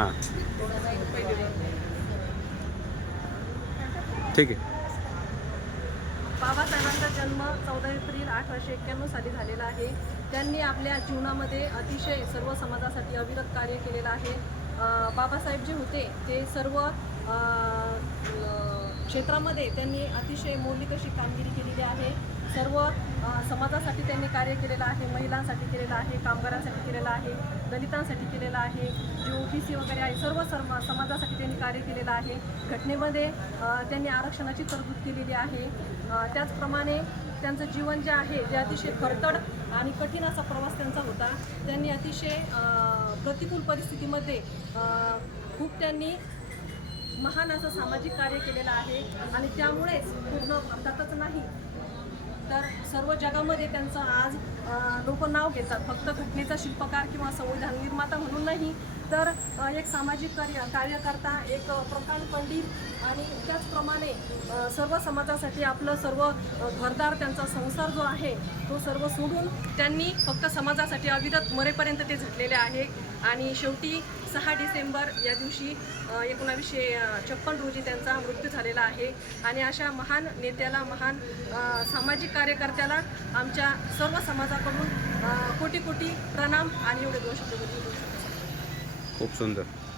हां. ठीक आहे. बाबासाहेबांचा जन्म चौदा एप्रिल अठराशे एक्क्याण्णव साली झालेला आहे. त्यांनी आपल्या जीवनामध्ये अतिशय सर्व समाजासाठी अविरत कार्य केलेलं आहे. बाबासाहेब जे होते ते सर्व क्षेत्रामध्ये त्यांनी अतिशय मौलिक अशी कामगिरी केलेली आहे. सर्व समाजासाठी त्यांनी कार्य केलेलं आहे महिलांसाठी केलेलं आहे कामगारांसाठी केलेलं आहे दलितांसाठी केलेलं आहे बी सी वगैरे आहे सर्व सर्व समाजासाठी त्यांनी कार्य केलेलं आहे. घटनेमध्ये त्यांनी आरक्षणाची तरतूद केलेली आहे. त्याचप्रमाणे त्यांचं जीवन जे आहे जे अतिशय खडतड आणि कठीण असा प्रवास त्यांचा होता. त्यांनी अतिशय प्रतिकूल परिस्थितीमध्ये खूप त्यांनी महान असं सामाजिक कार्य केलेलं आहे आणि त्यामुळेच पूर्ण भारतातच नाही तर सर्व जगामध्ये त्यांचं आज लोक नाव घेतात. फक्त घटनेचा शिल्पकार किंवा संविधान निर्माता म्हणून नाही तर एक सामाजिक कार्य कार्यकर्ता एक प्रकांड पंडित आणि त्याचप्रमाणे सर्व समाजासाठी आपलं सर्व घरदार त्यांचा संसार जो आहे तो सर्व सोडून त्यांनी फक्त समाजासाठी अविरत मरेपर्यंत ते झटलेले आहे. आणि शेवटी सहा डिसेंबर या दिवशी एकोणावीसशे छप्पन रोजी त्यांचा मृत्यू झालेला आहे. आणि अशा महान नेत्याला महान सामाजिक कार्यकर्त्याला आमच्या सर्व समाजाकडून कोटी कोटी प्रणाम आणि एवढे दोन शब्द 없었는데.